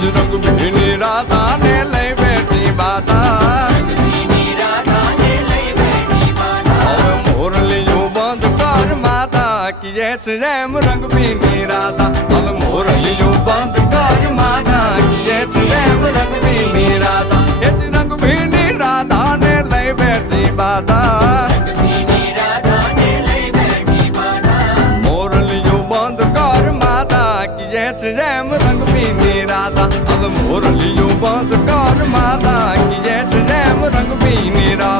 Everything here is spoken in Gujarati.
રંગ ભીની રાધા ને લઈ બેઠી બાધા હવે મોરલીયું બંધ કર માતા કીએ છે એમ રંગ ભીની રાધા હવે મોરલીયું બંધ કર માતા કીએ છે એમ રંગ ભીની રાધા એ જ રંગ ભીની રાધા ને લઈ બેઠી બાધા જેમ રંગ ભીની રાધા હવે મોરલીયું બંધ કર માતા કીએ છે જેમ રંગ ભીની